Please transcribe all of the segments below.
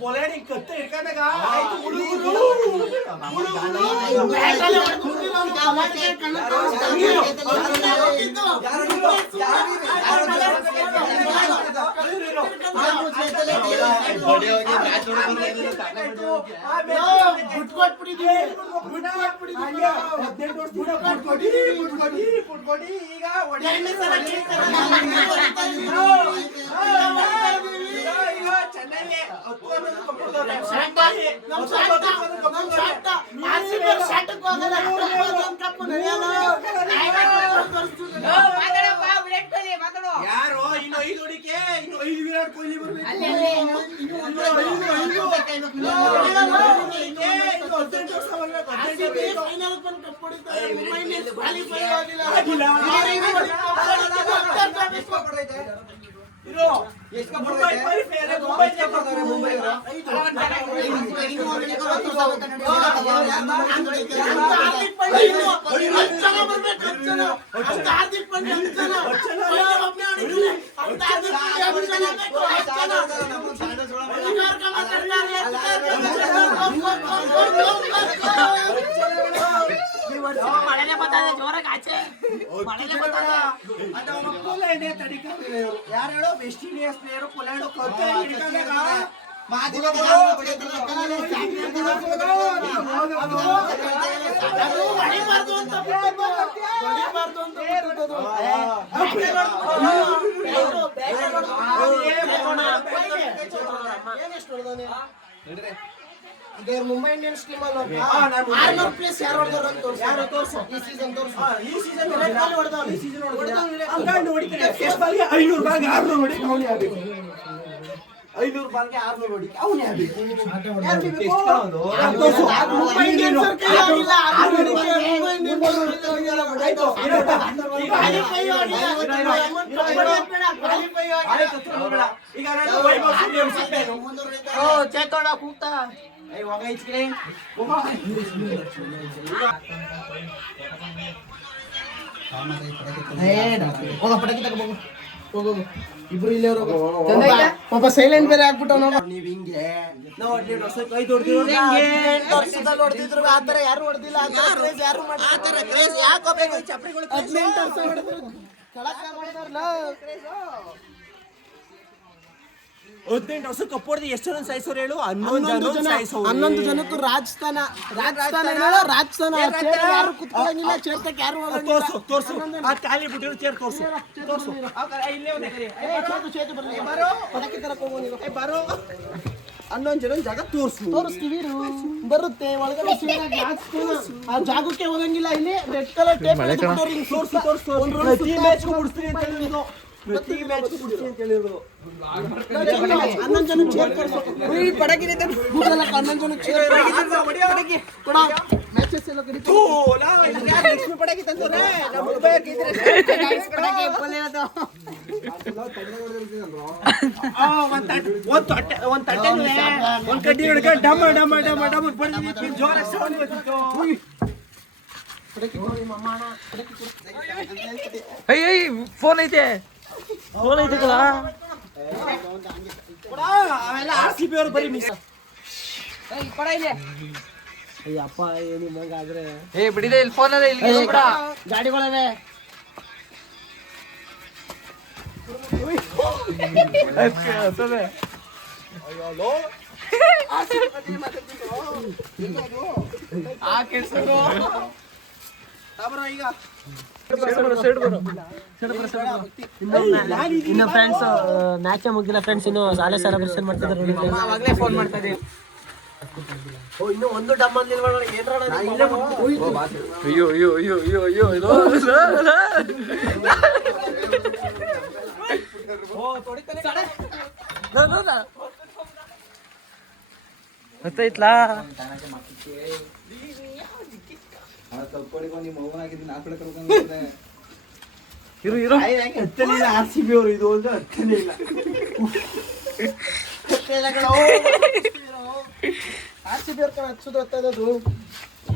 ಪೊಲಾಡಿ ಕತ್ತೆ ಹಿಡ್ಕೊಂಡಾಗ ಆಯ್ತು ಹುಡುಗರು ಯಾರು ಇನ್ನು 5 ಹೊಡಿಕೆ ಇನ್ನು 5 ವಿರಾಟ್ ಕೊಹ್ಲಿ ಬರ್ಬೇಕು ಯಾರು ಹೇಳೋ West Indies player Pollard Mumbai Indians team ಅಲ್ಲಿ 600 ಪ್ಲೇಸ್ ಯಾರು ಹೊಡೆದವರು ಅಂತ ತೋರಿಸು ಈ ಸೀಸನ್ ಹೊಡೆದವರು ಈ ಸೀಸನ್ ಹೊಡಿತಾರೆ ಎಷ್ಟು ಬಾಲ್ಗೆ 500 ಬಾಲ್ಗೆ 600 ಹೊಡಿ ಅವನೇ ಆಗಬೇಕು 500 ಬಾಲ್ಗೆ 600 ಹೊಡಿ ಅವನೇ ಆಗಬೇಕು ಮುಂಬೈ ಇಂಡಿಯನ್ಸ್ ಕೈಯಾಗಿಲ್ಲ 600 ಮುಂಬೈ ಇಂಡಿಯನ್ಸ್ ಆಯ್ತು ಈಗ ನಾನು ವೈಭವ್ ಸೂರ್ಯವಂಶಿ ಓ ಚೇತೋಣ ಕೂಗ್ತಾ ಏ ಹೋಗ ಇಚ್ಕೆ ಹೋಗ ಪಟಾಕಿ ತಗೋಬೇಕು ಹೋಗು ಇಬ್ರು ಇಲ್ಲೇ ಪಾಪ ಸೈಲೆಂಟ್ ಬೇರೆ ಆಗ್ಬಿಟ್ಟವ್ ನೀವ್ ಹಿಂಗೆ ನಾವು 18 ವರ್ಷಕ್ಕೆ 5 ಹೊಡೆದಿದ್ರು ಆತರ ಯಾರು ಹೊಡೆದಿಲ್ಲ ಯಾರು ಮಾಡ್ತಾರೆ ಕ್ರೇಜ್ ಯಾಕೆ ಬೇಕು ಚಪ್ರಿಗಳು 18 ವರ್ಷ ಹೊಡೆದ್ರು ಕಳಕ ಮಾಡ್ತಾರಲ್ಲ 18 ವರ್ಷಕ್ಕೆ ಕಪ್ ಹೊಡೆದು ಎಷ್ಟು ಜನ ಸಾಯಿಸೋರು ಹೇಳು 11 ಜನಕ್ಕೂ ರಾಜಸ್ಥಾನ ಯಾರು ಕುತ್ಕೊಳ್ಳಂಗಿಲ್ಲ ಚೇರ್ತಕ್ಕೆ ಯಾರು ತೋರ್ಸು ಆ ಖಾಲಿ ಬಿಟ್ಟಿರೋ ಚೇರ್ ತೋರ್ಸು ಇಲ್ಲೇ ಪಟಾಕಿ ತರಕ್ ಹೋಗೋ ನೀನು ಬಾರೋ 11 ಜನ ಜಾಗ ತೋರಿಸ್ತೀವಿ ಬರುತ್ತೆ ಒಳಗಡೆ ಆ ಜಾಗಕ್ಕೆ ಹೋಗಂಗಿಲ್ಲ ಇಲ್ಲಿ ರೆಡ್ ಕಲರ್ ಟೇಪ್ ತೋರ್ಸು ಪ್ರತಿ ಮ್ಯಾಚ್ಗೂ ಬಿಡಿಸ್ತೀನಿ ಅಂತ ಹೇಳಿದ್ರು ಪ್ರತಿ ಮ್ಯಾಚ್ ಬಿಡಿಸಿ ಅಂತ ಹೇಳಿದ್ರು 11 ಜನ ಚೇರ್ ತೋರಿಸು ಪಟಾಕಿ 11 ಜನ ಚೇರ್ ಪಟಾಕಿ ಕೊಡ ಮ್ಯಾಚಸ್ ಎಲ್ಲ ಕಡಿತು ಲಕ್ಷ್ಮಿ ಪಟಾಕಿ ತಂದ್ರೆ ನಮ್ಮ ಮುಂಬೈಗೆ ಇದ್ರೆ ಪಟಾಕಿ ಪೊಲೆ ಅದು ಒಂದ್ ಕಡ್ಡಿ ಹಿಡ್ಕ ಡಮ ಡಮ ಡಮ ಡಮ ಪಡ್ದಿ ಜೋರ ಸೌಂಡ್ ಬರ್ತಿತ್ತು ಪಟಾಕಿ ಕೊಡಿ ಮಮ್ಮಣ್ಣ ಪಟಾಕಿ ಕೊಡಿ ಏಯ್ ಫೋನ್ ಐತೆ ಕಲ ಅವೆಲ್ಲ RCB ಅವರು ಬರೀ ಮಿಸ್ ಕೊಡ ಇಲ್ಲಿ ಅಯ್ಯಪ್ಪ ಏನು ಮಂಗಾದ್ರೆ ಏ ಬಿಡಿದೆ ಇಲ್ಲಿ ಫೋನ್ ಅದ ಇಲ್ಲಿ ಬಿಡ ಗಾಡಿಗಳವೆ ಅಯ್ಯೋ ಆ ಕೆಡ್ಸೋದು ಈಗ ಇನ್ನು ಫ್ರೆಂಡ್ಸ್ ಮ್ಯಾಚ್ ಮುಗಿಲ್ಲ ಫ್ರೆಂಡ್ಸ್ ಇನ್ನು ಶಾಲೆ ಸೆಲೆಬ್ರೇಷನ್ ಮಾಡ್ತಿದ್ದಾರೆ ಅವಾಗಲೇ ಫೋನ್ ಮಾಡ್ತಾ ಇದೀವಿ ಇನ್ನು ಒಂದು ಡಮ್ಮ ಅಯ್ಯೋ ಅಯ್ಯೋ ಅಯ್ಯೋ ಅಯ್ಯೋ ಅಯ್ಯೋ ಇದು ಗೊತ್ತಾಯ್ತಲಾ ಇರು ಹತ್ತಲಿಲ್ಲ RCB ಅವರು ಇದು ಒಂದು ಹತ್ತಲಿಲ್ಲ RCB ಅವ್ರ ಹಚ್ಚೋದು ಹತ್ತದದು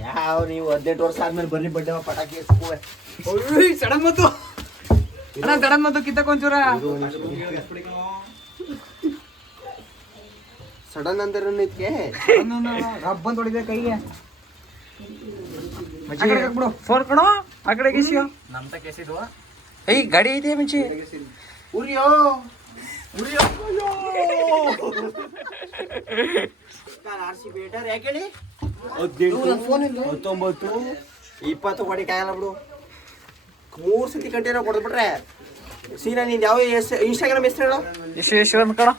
ಯಾವ ನೀವು 18 ವರ್ಷ ಆದ್ಮೇಲೆ ಬರ್ರಿ ಬಡ್ಡೆ ಪಟಾಕಿ ಸಡನ್ ಮತ್ತು ಅಣ್ಣ ಸಡನ್ ಮತ್ತು ಕಿತ್ತಕೊಂಚೂರ ಸಡನ್ ಅಂದ್ರೆ ಇದಕ್ಕೆ ರಬ್ಬನ್ ತೊಡಿದೆ ಕೈಗೆ ಬಿಡು ಫೋನ್ ಕೊಡು ಆ ಕಡೆ ಕೇಸಿಯೋ ನಮ್ತ ಕೇಸಿದ್ವ ಏಯ್ ಗಾಡಿ ಐತೆ ಮುಂಚೆ ಉರಿಯೋ ಉರಿಯೋ RCB ಬೇಟರ್ ಯಾಕೆ ಹೇಳಿ 18 19 20 ಕೊಡಿಕಾಗಲ್ಲ ಬಿಡು 3 ಸತಿ ಕಂಟೈನರ್ ಕೊಡ್ಬಿಟ್ರೆ ಸೀನಾ ನಿಂದ ಯಾವ ಇನ್ಸ್ಟಾಗ್ರಾಮ್ ಹೆಸರು ಹೇಳು ಯಶವಂತ ಕಣ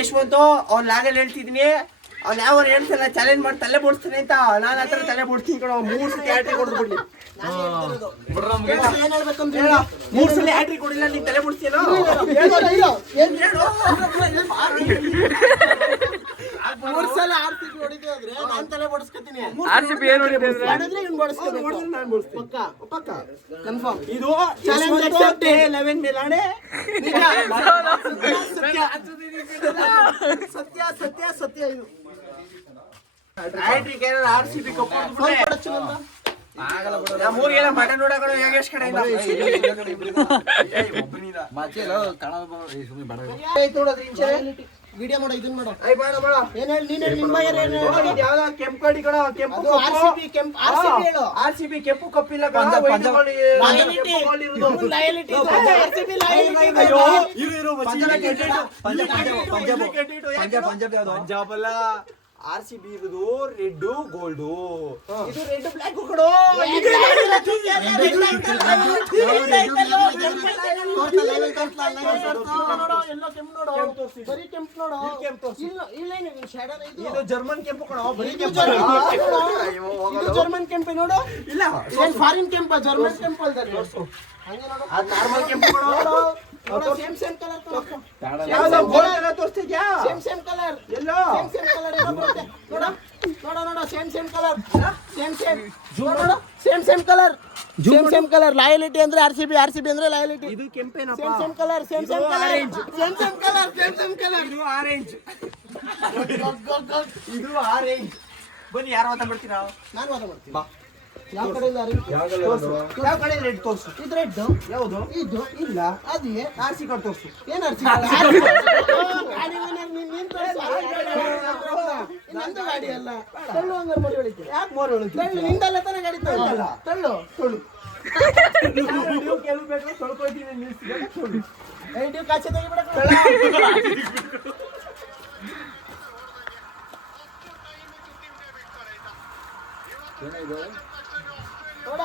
ಯಶವಂತು ಅವ್ನು ಲಾಗಲ್ಲಿ ಹೇಳ್ತಿದ್ದೀನಿ ಅವ್ನು ಯಾವ ಹೇಳ್ತಿಲ್ಲ ಚಾಲೆಂಜ್ ಮಾಡಿ ತಲೆ ಬೋಡ್ಸ್ತೀನಿ ಅಂತ ನಾನು ಆ ಥರ ತಲೆ ಬೋಡ್ತೀನಿ ಕಣ 3 ಸತಿ ಹ್ಯಾಟ್ರಿಕ್ ಕೊಡ್ದು ಬಿಡ್ಲಿ ಏನ್ ಹೇಳ್ಬೇಕಂತ ಹೇಳ 3 ಸಲ ಹ್ಯಾಟ್ರಿಕ್ ಕೊಡಿಲ್ಲ ನೀನ್ ತಲೆ ಬೋಡ್ಸ್ತೀನೋ ಮೂರ್ ಸಲ RCB ಹೊಡಿತೀವಿ ಅಂದ್ರೆ ನಾನ್ ತಲೆ ಬಡಿಸ್ಕೊತೀನಿ RCB ಏನು ಹೊಡಿತೀವಿ ಮಾಡಿದ್ರೆ ಇವ್ನು ಬಡಿಸ್ಕೋಬೇಕು ನಾನು ಬಡಿಸ್ತೀನಿ ಪಕ್ಕ ಕನ್ಫರ್ಮ್ ಇದು ಚಾಲೆಂಜ್ ಅಕ್ಸೆಪ್ಟ್ 11 ಮೇಲಾಣೆ ಸತ್ಯ ಸತ್ಯ ಸತ್ಯ ಇದು ಹ್ಯಾಟ್ರಿಕ್ ಏನೋ RCB ಕಪ್ ಹೊಡೆದ್ಬಿಟ್ರೆ ಆಗಲ್ಲ ಬಿಡು ನಾ ಮೂರಿಗೆಲ್ಲ ಮಟನ್ ನೋಡಕಡೆ ಯೋಗೇಶ್ ಕಡೆ ಇಲ್ಲ ಒಬ್ಬನಿದ ಮಾಚೆಲ್ಲ ಕಣ ಸುಮ್ಮನೆ ಬಡ ಆಯ್ತು ನೋಡೋದು ಇಂಚೆ ವಿಡಿಯೋ ಮಾಡೋ ಇದನ್ನ ಮಾಡೋ ಐ ಬೇಡ ಬೇಡ ಏನ್ ಹೇಳಿ ನೀನು ನಿಮ್ಮ ಏನ್ ಹೇಳಿ ಯಾವ್ದೋ ಕೆಂಪು ಕಡಿ ಕಣ ಕೆಂಪು RCB ಕೆಂಪು RCB ಹೇಳು RCB ಕೆಂಪು ಕಪ್ ಇಲ್ಲ ಕಣ ಲಾಯಲಿಟಿ RCB ಲಾಯಲಿಟಿ ಅಯ್ಯೋ ಇರು ಪಂಜಾಬ್ ಪಂಜಾಬ್ ಅಲ್ಲ RCB ಇರೋದು ರೆಡ್ ಗೋಲ್ಡ್ ಇದು ರೆಡ್ ಬ್ಲಾಕ್ ಕೊಡು ಇದು ಜರ್ಮನ್ ಕೆಂಪು ಕೊಡು ಜರ್ಮನ್ ಕೆಂಪು ನೋಡು ಇಲ್ಲ ಫಾರಿನ್ ಕೆಂಪ ಜರ್ಮನ್ ಕೆಂಪು ಅಲ್ದ ನಾರ್ಮಲ್ ಕೆಂಪು ಕೊಡು ಸೇಮ್ ಸೇಮ್ ಕಲರ್ ಯಾವ್ದು ಗೋಲ್ಡ್ ಕಲರ್ ತೋರಿಸ್ತಿದ್ಯಾ ಸೇಮ್ ಕಲರ್ ಎಲ್ಲೋ ಸೇಮ್ ಕಲರ್ ನೋಡ same colour same colour loyalty ಅಂದ್ರೆ RCB ಅಂದ್ರೆ ಲಾಯಲಿಟಿ ಇದು ಕೆಂಪೇನಪ್ಪ ಸೇಮ್ ಕಲರ್ ಇದು ಆರೆಂಜ್ ಇದು ಆರೆಂಜ್ ಬನ್ನಿ ಯಾರು ಮಾತಾಡ್ತೀರಾ ನಾನು ಮಾತಾಡ್ತೀನಿ ಬಾ ಯಾವ ಕಡೆಯಿಂದ ಯಾವ ಕಡೆ ರೆಡ್ ತೋರಿಸು ಇದು ರೆಡ್ ಯಾವುದು ಇದು ಇಲ್ಲ ಅದೇ RC ಕಾರ್ಡ್ ತೋರಿಸು ಏನು RC ಗಾಡಿ ನೀನು ನಂದು ಗಾಡಿ ಅಲ್ಲ ತಳ್ಳು ಹಂಗಾರೆ ಮೋರಿ ಹೊಳಿಕೆ ಯಾಕೆ ಮೋರಿ ಹೊಳಿಕೆ ತಳ್ಳು ನಿಂದಲ್ಲ ತಾನೇ ಗಾಡಿ ತಳ್ಳು ತಳ್ಳು ಕೆಲವು ಬೇಕು ತೊಳ್ಕೊಳ್ತೀನಿ ನಿಲ್ಸಿದಾಗ ತಳ್ಳು ಡ್ಯೂ ಕಾಚೆ ತೆಗಿಬಿಡ ನೋಡ